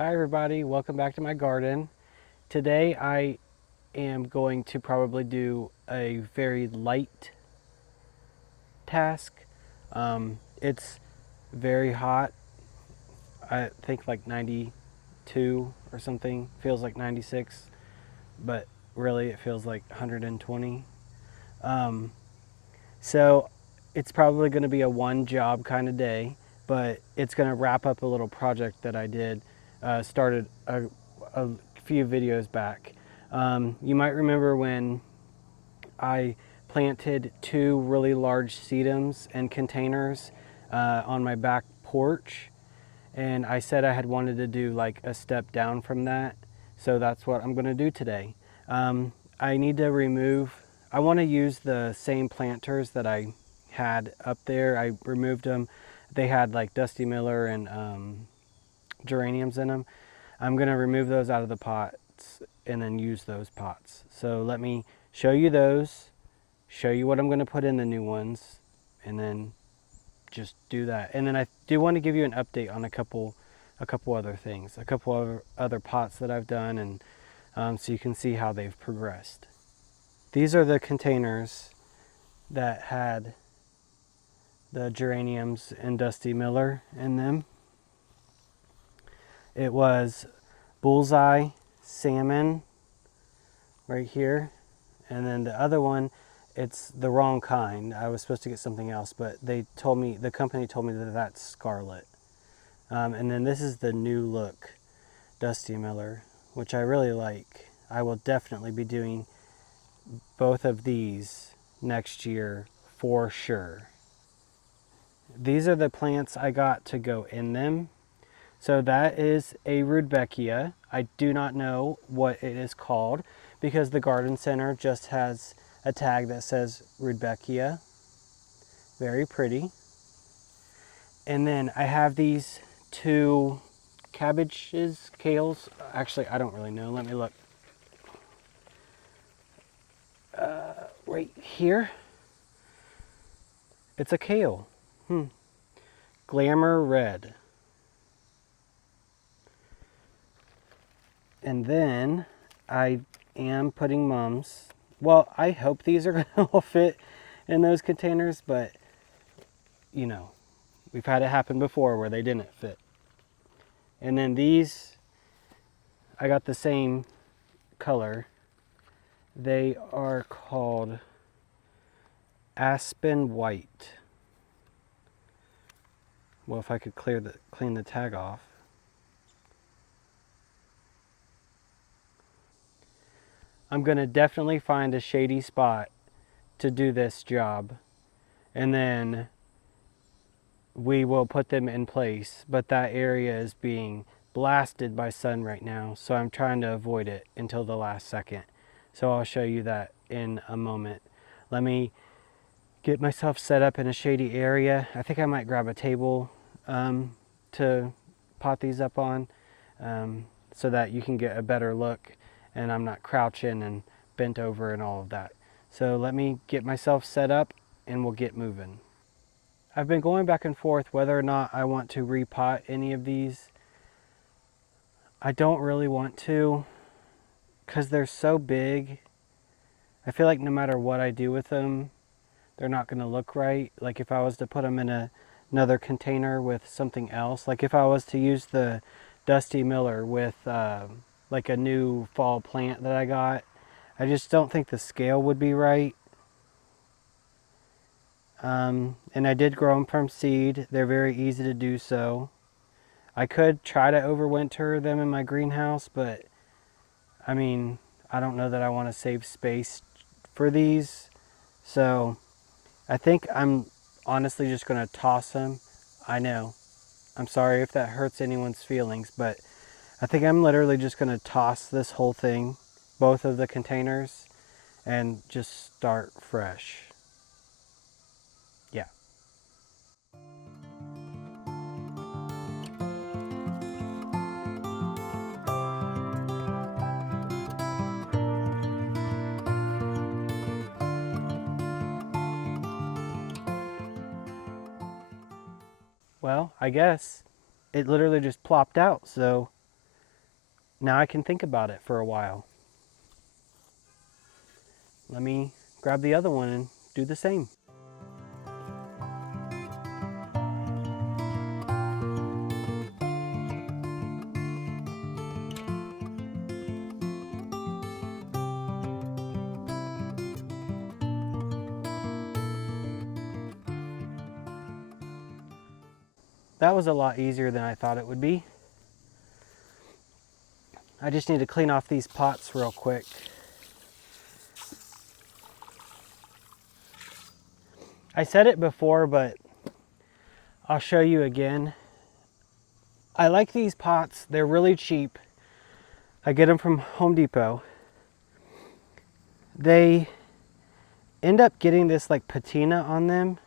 Hi everybody, welcome back to my garden. Today I am going to probably do a very light task. It's very hot. I think like 92 or something. Feels like 96, but really it feels like 120. Um, so it's probably going to be a one job kind of day, but it's going to wrap up a little project that I did, started a few videos back. You might remember when I planted two really large sedums in containers on my back porch, and I said I had wanted to do like a step down from that. So that's what I'm going to do today. I need to remove, I want to use the same planters that I had up there. I removed them. They had like Dusty Miller and geraniums in them. I'm going to remove those out of the pots and then use those pots. So let me show you those, show you what I'm going to put in the new ones, and then just do that. And then I do want to give you an update on a couple other things, a couple other pots that I've done, and so you can see how they've progressed. These are the containers that had the geraniums and Dusty Miller in them. It was Bullseye Salmon right here, and then the other one, it's the wrong kind. I was supposed to get something else, but the company told me that that's Scarlet. And then this is the new look Dusty Miller, which I really like. I will definitely be doing both of these next year for sure. These are the plants I got to go in them. So that is a Rudbeckia. I do not know what it is called because the garden center just has a tag that says Rudbeckia. Very pretty. And then I have these two cabbages, kales. Actually, I don't really know. Let me look. Right here. It's a kale. Glamour Red. And then I am putting mums. Well, I hope these are going to all fit in those containers, but you know, we've had it happen before where they didn't fit. And then these, I got the same color. They are called Aspen White. Well, if I could clean the tag off. I'm going to definitely find a shady spot to do this job, and then we will put them in place. But that area is being blasted by sun right now, so I'm trying to avoid it until the last second. So I'll show you that in a moment. Let me get myself set up in a shady area. I think I might grab a table to pot these up on, so that you can get a better look and I'm not crouching and bent over and all of that. So let me get myself set up and we'll get moving. I've been going back and forth whether or not I want to repot any of these. I don't really want to because they're so big. I feel like no matter what I do with them, they're not going to look right. Like if I was to put them in another container with something else, like if I was to use the Dusty Miller with like a new fall plant that I got, I just don't think the scale would be right. And I did grow them from seed. They're very easy to do so. I could try to overwinter them in my greenhouse, but I mean, I don't know that I want to save space for these. So I think I'm honestly just going to toss them. I know. I'm sorry if that hurts anyone's feelings, but I think I'm literally just going to toss this whole thing, both of the containers, and just start fresh. Yeah. Well, I guess it literally just plopped out. So now I can think about it for a while. Let me grab the other one and do the same. That was a lot easier than I thought it would be. I just need to clean off these pots real quick. I said it before, but I'll show you again. I like these pots. They're really cheap. I get them from Home Depot. They end up getting this like patina on them.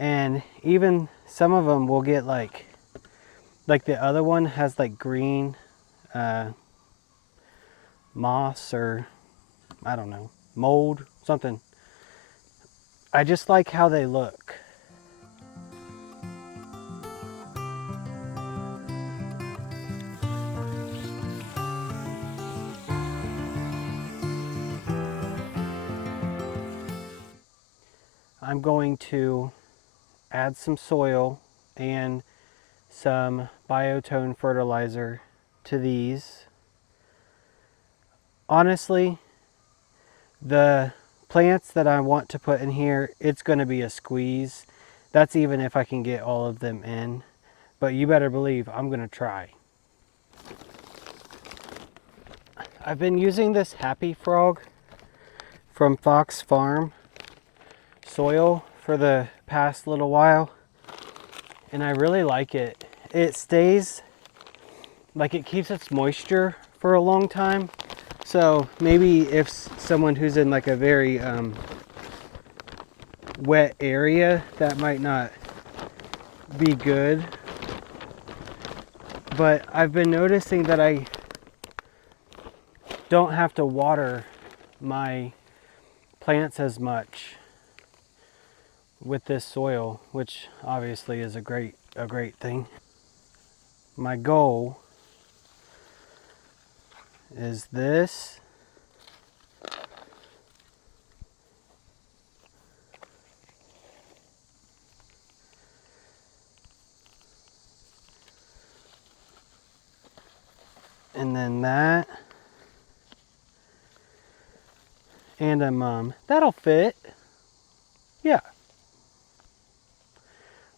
And even some of them will get like the other one has like green moss or I don't know, mold, something. I just like how they look. I'm going to add some soil and some biotone fertilizer to these. Honestly, the plants that I want to put in here, it's going to be a squeeze. That's even if I can get all of them in. But you better believe I'm going to try. I've been using this Happy Frog from Fox Farm soil for the past little while, and I really like it. It stays, like it keeps its moisture for a long time. So maybe if someone who's in like a very wet area, that might not be good. But I've been noticing that I don't have to water my plants as much with this soil, which obviously is a great thing. My goal is this. And then that. And that'll fit. Yeah.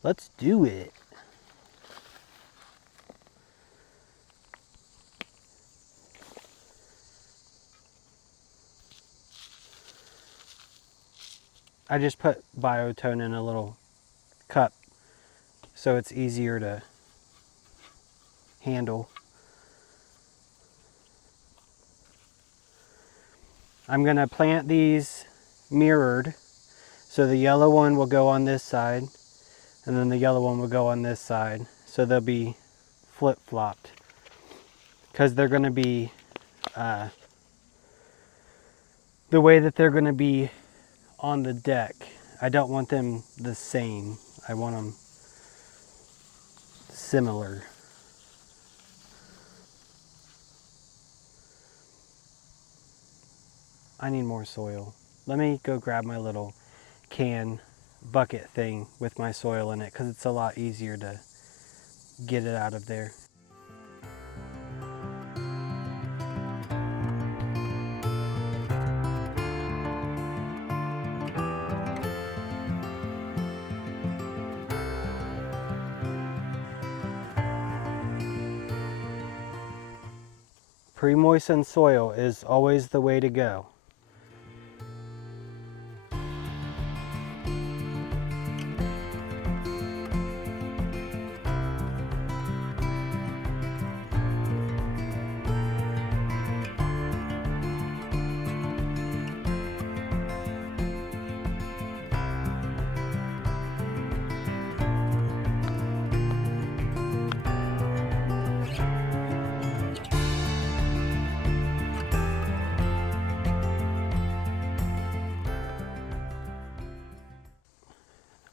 Let's do it. I just put biotone in a little cup so it's easier to handle. I'm gonna plant these mirrored. So the yellow one will go on this side and then the yellow one will go on this side. So they'll be flip-flopped because they're gonna be the way that they're gonna be on the deck. I don't want them the same. I want them similar. I need more soil. Let me go grab my little can bucket thing with my soil in it because it's a lot easier to get it out of there. Pre-moistened soil is always the way to go.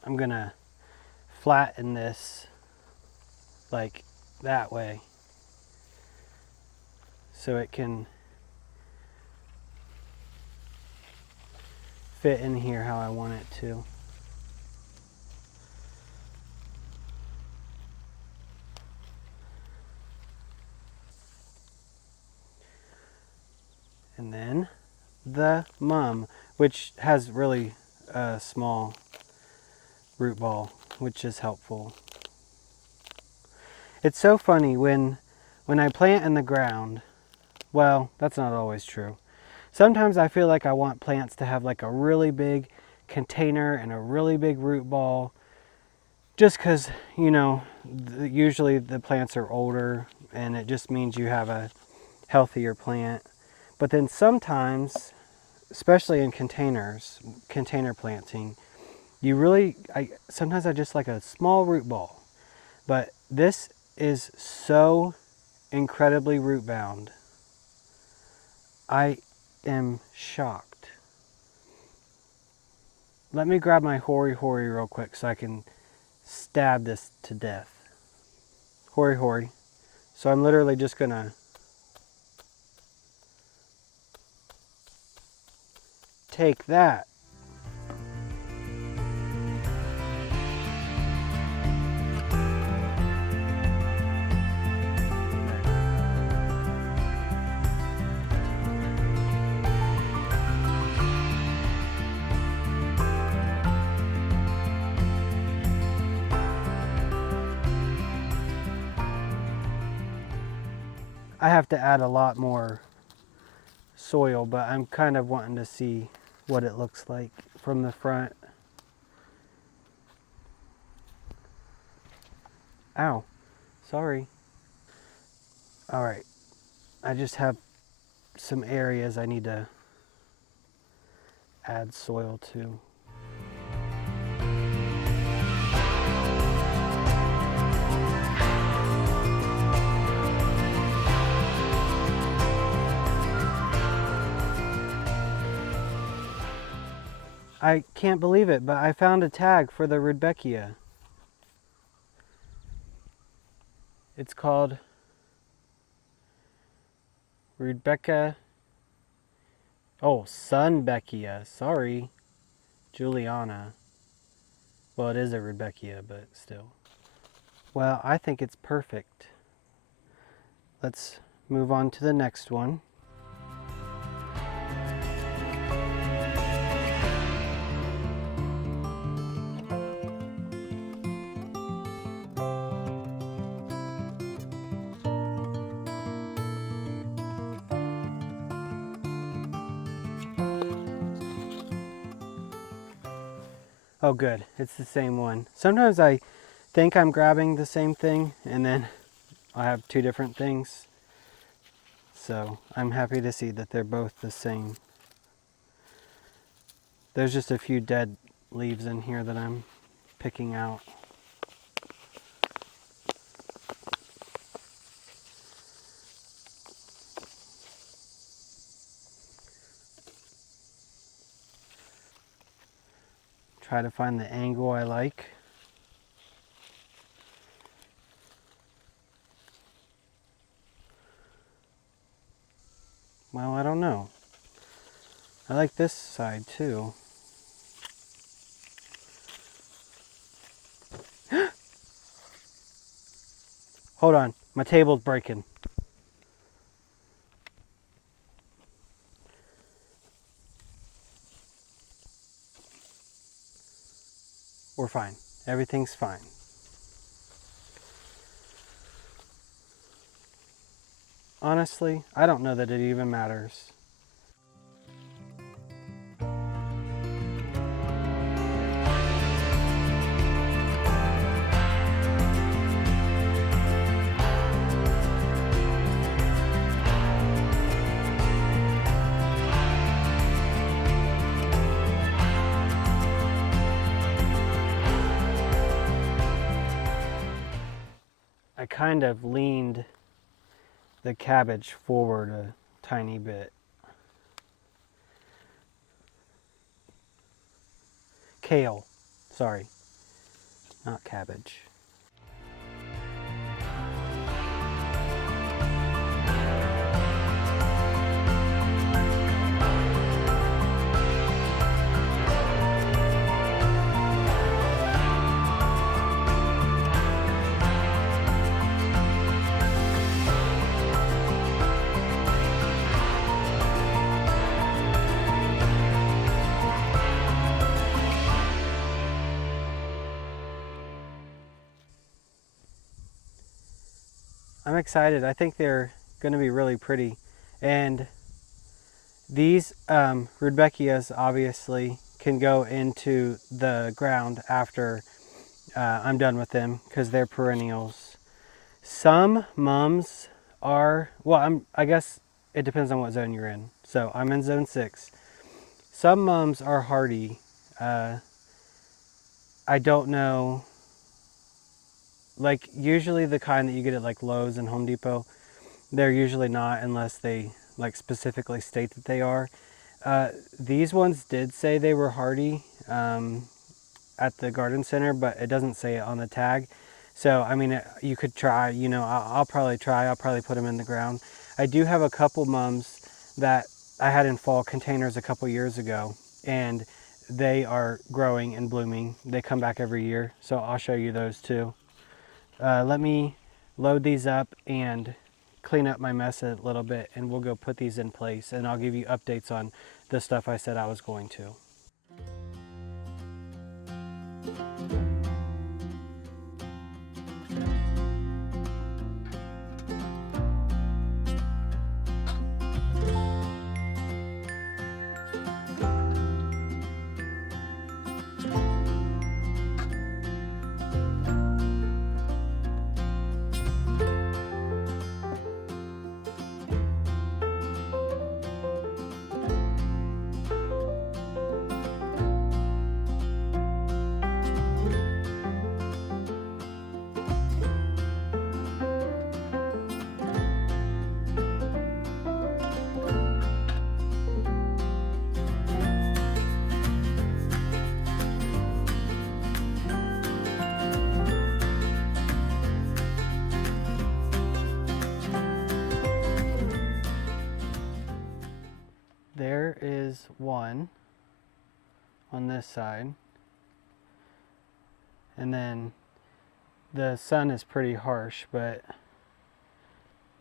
I'm gonna flatten this like that way. so it can fit in here how I want it to. And then the mum, which has really a small root ball, which is helpful. It's so funny when I plant in the ground, well, that's not always true. Sometimes I feel like I want plants to have like a really big container and a really big root ball, just because, you know, usually the plants are older and it just means you have a healthier plant. But then sometimes, especially in containers, container planting, sometimes I just like a small root ball. But this is so incredibly root bound. I am shocked. Let me grab my Hori real quick so I can stab this to death. Hori. So I'm literally just gonna take that. I have to add a lot more soil, but I'm kind of wanting to see what it looks like from the front. Ow, sorry. All right, I just have some areas I need to add soil to. I can't believe it, but I found a tag for the Rudbeckia. It's called Rudbeckia. Oh, Sunbeckia. Sorry. Juliana. Well, it is a Rudbeckia, but still. Well, I think it's perfect. Let's move on to the next one. Oh good, it's the same one. Sometimes I think I'm grabbing the same thing and then I have two different things. So I'm happy to see that they're both the same. There's just a few dead leaves in here that I'm picking out. Try to find the angle I like. Well, I don't know. I like this side too. Hold on, my table's breaking. We're fine. Everything's fine. Honestly, I don't know that it even matters. I kind of leaned the cabbage forward a tiny bit. Kale, sorry, not cabbage. I'm excited. I think they're going to be really pretty. And these Rudbeckias obviously can go into the ground after I'm done with them because they're perennials. Some mums are, well, I guess it depends on what zone you're in. So I'm in zone 6. Some mums are hardy. I don't know, like usually the kind that you get at like Lowe's and Home Depot, they're usually not unless they like specifically state that they are. These ones did say they were hardy at the garden center, but it doesn't say it on the tag. So, I mean, you could try, you know, I'll probably try. I'll probably put them in the ground. I do have a couple mums that I had in fall containers a couple years ago, and they are growing and blooming. They come back every year, so I'll show you those too. Let me load these up and clean up my mess a little bit, and we'll go put these in place, and I'll give you updates on the stuff I said I was going to. There is one on this side, and then the sun is pretty harsh, but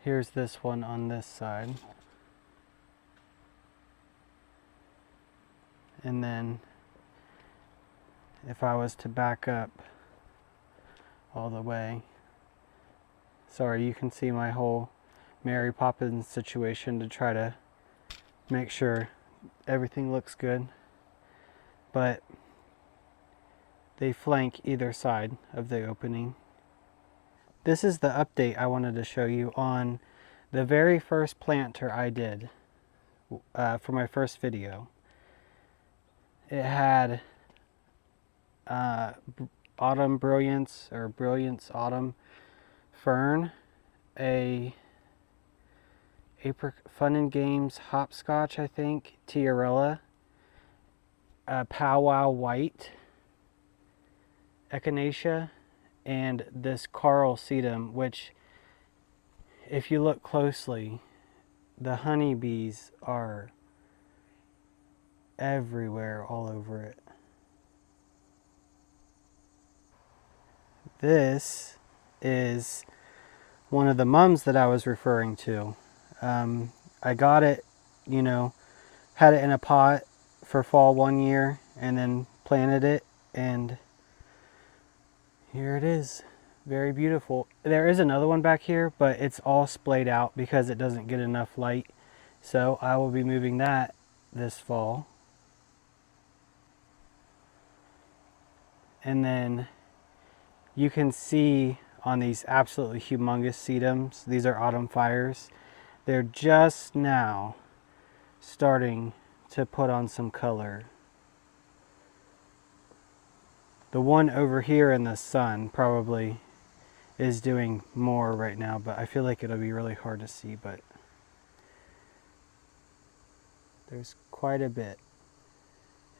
here's this one on this side. And then if I was to back up all the way, sorry, you can see my whole Mary Poppins situation to try to make sure everything looks good, but they flank either side of the opening. This is the update I wanted to show you on the very first planter I did for my first video. It had autumn brilliance or brilliance autumn fern, a Fun and Games hopscotch, I think, tiarella, a powwow white, echinacea, and this coral sedum, which if you look closely, the honeybees are everywhere all over it. This is one of the mums that I was referring to. I got it, you know, had it in a pot for fall one year and then planted it, and here it is. Very beautiful. There is another one back here, but it's all splayed out because it doesn't get enough light. So I will be moving that this fall. And then you can see on these absolutely humongous sedums, these are autumn fires, they're just now starting to put on some color. The one over here in the sun probably is doing more right now, but I feel like it'll be really hard to see, but there's quite a bit.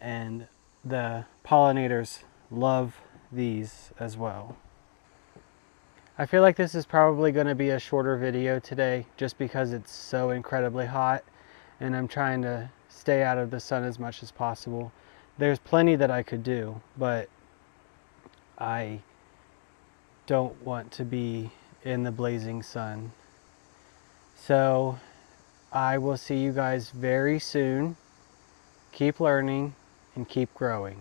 And the pollinators love these as well. I feel like this is probably going to be a shorter video today just because it's so incredibly hot and I'm trying to stay out of the sun as much as possible. There's plenty that I could do, but I don't want to be in the blazing sun. So I will see you guys very soon. Keep learning and keep growing.